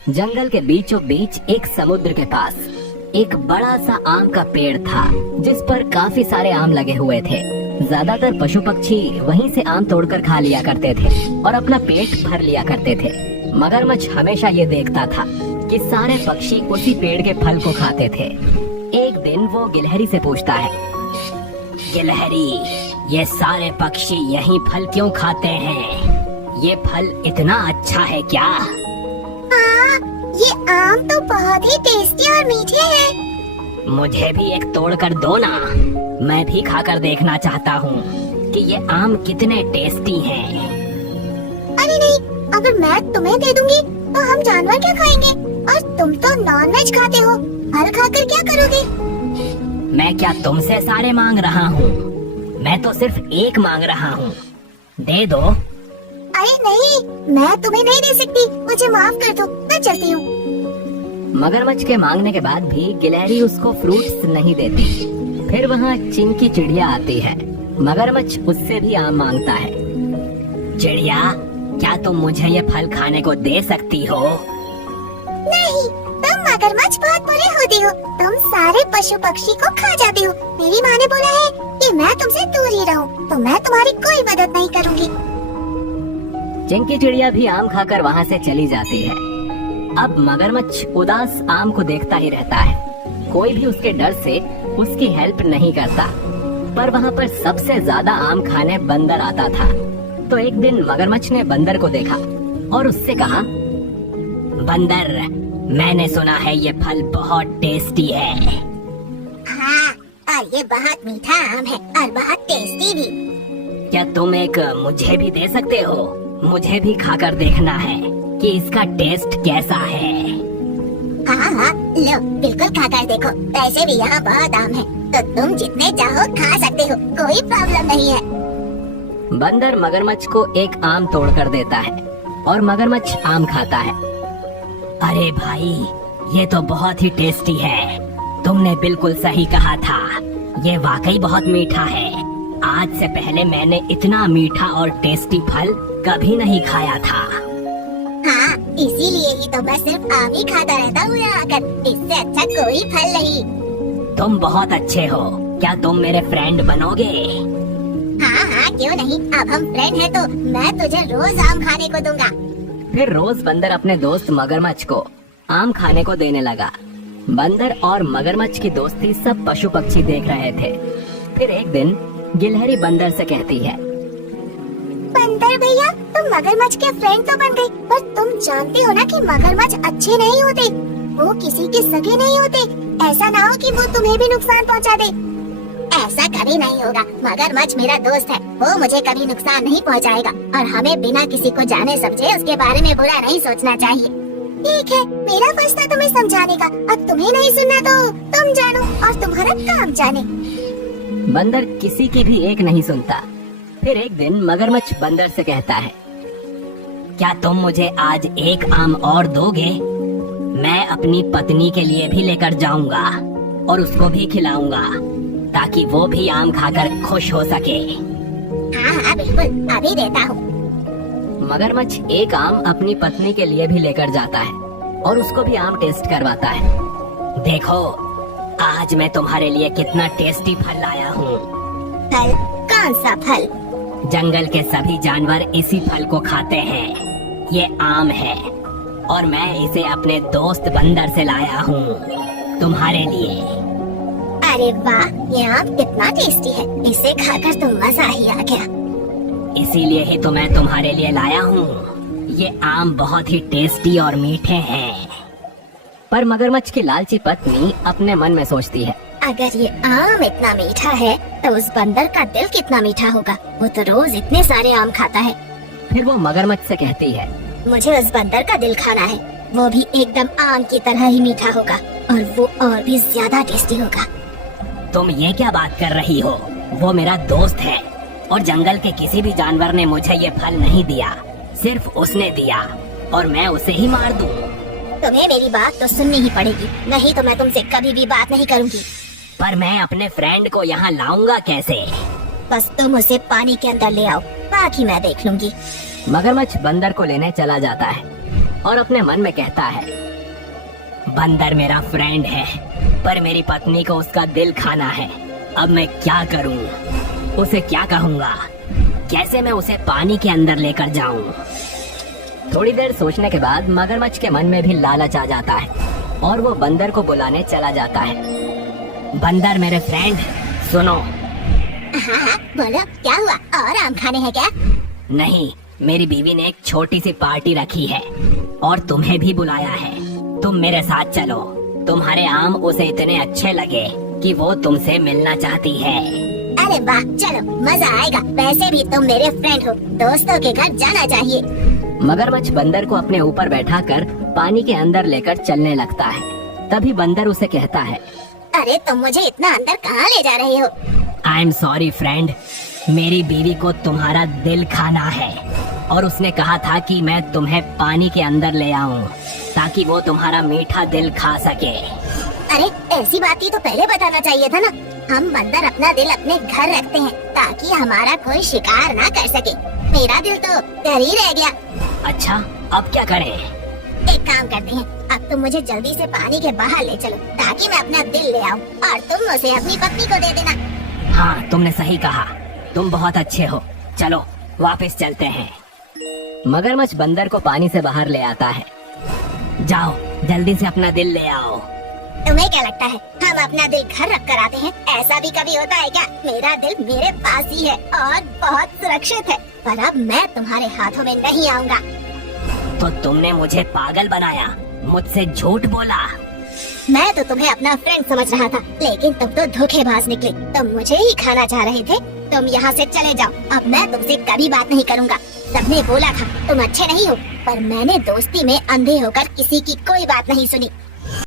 जंगल के बीचों बीच एक समुद्र के पास एक बड़ा सा आम का पेड़ था, जिस पर काफी सारे आम लगे हुए थे। ज्यादातर पशु पक्षी वहीं से आम तोड़कर खा लिया करते थे और अपना पेट भर लिया करते थे। मगरमच्छ हमेशा ये देखता था कि सारे पक्षी उसी पेड़ के फल को खाते थे। एक दिन वो गिलहरी से पूछता है, गिलहरी, ये सारे पक्षी यही फल क्यों खाते हैं? ये फल इतना अच्छा है क्या? ये आम तो बहुत ही टेस्टी और मीठे हैं। मुझे भी एक तोड़ कर दो ना, मैं भी खाकर देखना चाहता हूँ कि ये आम कितने टेस्टी हैं। अरे नहीं, अगर मैं तुम्हें दे दूंगी तो हम जानवर क्या खाएंगे? और तुम तो नॉन वेज खाते हो, फल खाकर क्या करोगे? मैं क्या तुमसे सारे मांग रहा हूँ? मैं तो सिर्फ एक मांग रहा हूँ, दे दो। अरे नहीं, मैं तुम्हें नहीं दे सकती, मुझे माफ कर दो, मैं चलती हूँ। मगरमच्छ के मांगने के बाद भी गिलहरी उसको फ्रूट्स नहीं देती। फिर वहाँ चिंकी चिड़िया आती है। मगरमच्छ उससे भी आम मांगता है। चिड़िया, क्या तुम मुझे ये फल खाने को दे सकती हो? नहीं, तुम मगरमच्छ बहुत बुरे होते हो, तुम सारे पशु पक्षी को खा जाते हो। मेरी माँ ने बोला है कि मैं तुमसे दूर ही रहूं, तो मैं तुम्हारी कोई मदद नहीं करूँगी। चिंकी चिड़िया भी आम खाकर वहाँ से चली जाती है। अब मगरमच्छ उदास आम को देखता ही रहता है। कोई भी उसके डर से उसकी हेल्प नहीं करता। पर वहाँ पर सबसे ज्यादा आम खाने बंदर आता था। तो एक दिन मगरमच्छ ने बंदर को देखा और उससे कहा, बंदर, मैंने सुना है ये फल बहुत टेस्टी है। हाँ, और ये बहुत मीठा आम है और बहुत टेस्टी भी। क्या तुम एक मुझे भी दे सकते हो? मुझे भी खाकर देखना है कि इसका टेस्ट कैसा है। हाँ हाँ, लो बिल्कुल खाकर देखो। वैसे भी यहाँ बहुत आम है, तो तुम जितने चाहो खा सकते हो, कोई प्रॉब्लम नहीं है। बंदर मगरमच्छ को एक आम तोड़कर देता है और मगरमच्छ आम खाता है। अरे भाई, ये तो बहुत ही टेस्टी है। तुमने बिल्कुल सही कहा था, ये वाकई बहुत मीठा है। आज से पहले मैंने इतना मीठा और टेस्टी फल कभी नहीं खाया था। हाँ, इसीलिए ही तो मैं सिर्फ आम ही खाता रहता हूँ यहाँ आकर। इससे अच्छा कोई फल नहीं। तुम बहुत अच्छे हो, क्या तुम मेरे फ्रेंड बनोगे? हाँ हाँ, क्यों नहीं। अब हम फ्रेंड हैं तो मैं तुझे रोज आम खाने को दूंगा। फिर रोज बंदर अपने दोस्त मगरमच्छ को आम खाने को देने लगा। बंदर और मगरमच्छ की दोस्ती सब पशु पक्षी देख रहे थे। फिर एक दिन गिलहरी बंदर से कहती है, बंदर भैया, तुम मगरमच्छ के फ्रेंड तो बन गए, पर तुम जानते हो ना कि मगरमच्छ अच्छे नहीं होते। वो किसी के सगे नहीं होते। ऐसा ना हो कि वो तुम्हें भी नुकसान पहुंचा दे। ऐसा कभी नहीं होगा। मगरमच्छ मेरा दोस्त है, वो मुझे कभी नुकसान नहीं पहुंचाएगा। और हमें बिना किसी को जाने समझे उसके बारे में बुरा नहीं सोचना चाहिए। ठीक है, मेरा फर्ज था तुम्हें समझाने का। अब तुम्हें नहीं सुनना तो तुम जानो और तुम्हारा काम जाने। बंदर किसी की भी एक नहीं सुनता। फिर एक दिन मगरमच्छ बंदर से कहता है, क्या तुम मुझे आज एक आम और दोगे? मैं अपनी पत्नी के लिए भी लेकर जाऊंगा और उसको भी खिलाऊंगा, ताकि वो भी आम खाकर खुश हो सके। हाँ हाँ बिल्कुल, अभी देता हूँ। मगरमच्छ एक आम अपनी पत्नी के लिए भी लेकर जाता है और उसको भी आम टेस्ट करवाता है। देखो, आज मैं तुम्हारे लिए कितना टेस्टी फल लाया हूँ। फल? कौन सा फल? जंगल के सभी जानवर इसी फल को खाते हैं। ये आम है और मैं इसे अपने दोस्त बंदर से लाया हूँ तुम्हारे लिए। अरे वाह, ये आम कितना टेस्टी है। इसे खाकर तो मजा ही आ गया। इसीलिए ही तो मैं तुम्हारे लिए लाया हूँ। ये आम बहुत ही टेस्टी और मीठे हैं। पर मगरमच्छ की लालची पत्नी अपने मन में सोचती है, अगर ये आम इतना मीठा है तो उस बंदर का दिल कितना मीठा होगा। वो तो रोज इतने सारे आम खाता है। फिर वो मगरमच्छ से कहती है, मुझे उस बंदर का दिल खाना है। वो भी एकदम आम की तरह ही मीठा होगा और वो और भी ज्यादा टेस्टी होगा। तुम ये क्या बात कर रही हो? वो मेरा दोस्त है और जंगल के किसी भी जानवर ने मुझे ये फल नहीं दिया, सिर्फ उसने दिया और मैं उसे ही मार दूं। तुम्हें मेरी बात तो सुननी ही पड़ेगी, नहीं तो मैं तुमसे कभी भी बात नहीं करूंगी। पर मैं अपने फ्रेंड को यहाँ लाऊंगा कैसे? बस तुम उसे पानी के अंदर ले आओ, बाकी मैं देख लूंगी। मगरमच्छ बंदर को लेने चला जाता है। और अपने मन में कहता है, बंदर मेरा फ्रेंड है, पर मेरी पत्नी को उसका दिल खाना है। अब मैं क्या करूं? उसे क्या कहूंगा? कैसे मैं उसे पानी के अंदर लेकर जाऊं? थोड़ी देर सोचने के बाद मगरमच्छ के मन में भी लालच आ जाता है और वो बंदर को बुलाने चला जाता है। बंदर मेरे फ्रेंड, सुनो। हाँ, बोलो क्या हुआ? और आम खाने हैं क्या? नहीं, मेरी बीवी ने एक छोटी सी पार्टी रखी है और तुम्हें भी बुलाया है। तुम मेरे साथ चलो। तुम्हारे आम उसे इतने अच्छे लगे कि वो तुमसे मिलना चाहती है। अरे वाह, चलो मजा आएगा। वैसे भी तुम मेरे फ्रेंड हो, दोस्तों के घर जाना चाहिए। मगरमच्छ बंदर को अपने ऊपर बैठाकर पानी के अंदर लेकर चलने लगता है। तभी बंदर उसे कहता है, अरे तुम मुझे इतना अंदर कहाँ ले जा रहे हो? आई एम सॉरी फ्रेंड, मेरी बीवी को तुम्हारा दिल खाना है और उसने कहा था कि मैं तुम्हें पानी के अंदर ले आऊं ताकि वो तुम्हारा मीठा दिल खा सके। अरे ऐसी बात ही तो पहले बताना चाहिए था ना। हम बंदर अपना दिल अपने घर रखते हैं ताकि हमारा कोई शिकार ना कर सके। मेरा दिल तो घर ही रह गया। अच्छा, अब क्या करें? एक काम करते हैं, अब तुम मुझे जल्दी से पानी के बाहर ले चलो ताकि मैं अपना दिल ले आऊं और तुम उसे अपनी पत्नी को दे देना। हाँ, तुमने सही कहा, तुम बहुत अच्छे हो। चलो वापस चलते हैं। मगरमच्छ बंदर को पानी से बाहर ले आता है। जाओ जल्दी से अपना दिल ले आओ। तुम्हें क्या लगता है हम अपना दिल घर रख कर आते हैं? ऐसा भी कभी होता है क्या? मेरा दिल मेरे पास ही है और बहुत सुरक्षित है, पर अब मैं तुम्हारे हाथों में नहीं आऊंगा। तो तुमने मुझे पागल बनाया, मुझसे झूठ बोला। मैं तो तुम्हें अपना फ्रेंड समझ रहा था, लेकिन तुम तो धोखेबाज निकले। तुम मुझे ही खाना चाह रहे थे। तुम यहाँ से चले जाओ, अब मैं तुमसे कभी बात नहीं करूँगा। सबने बोला था तुम अच्छे नहीं हो, पर मैंने दोस्ती में अंधे होकर किसी की कोई बात नहीं सुनी।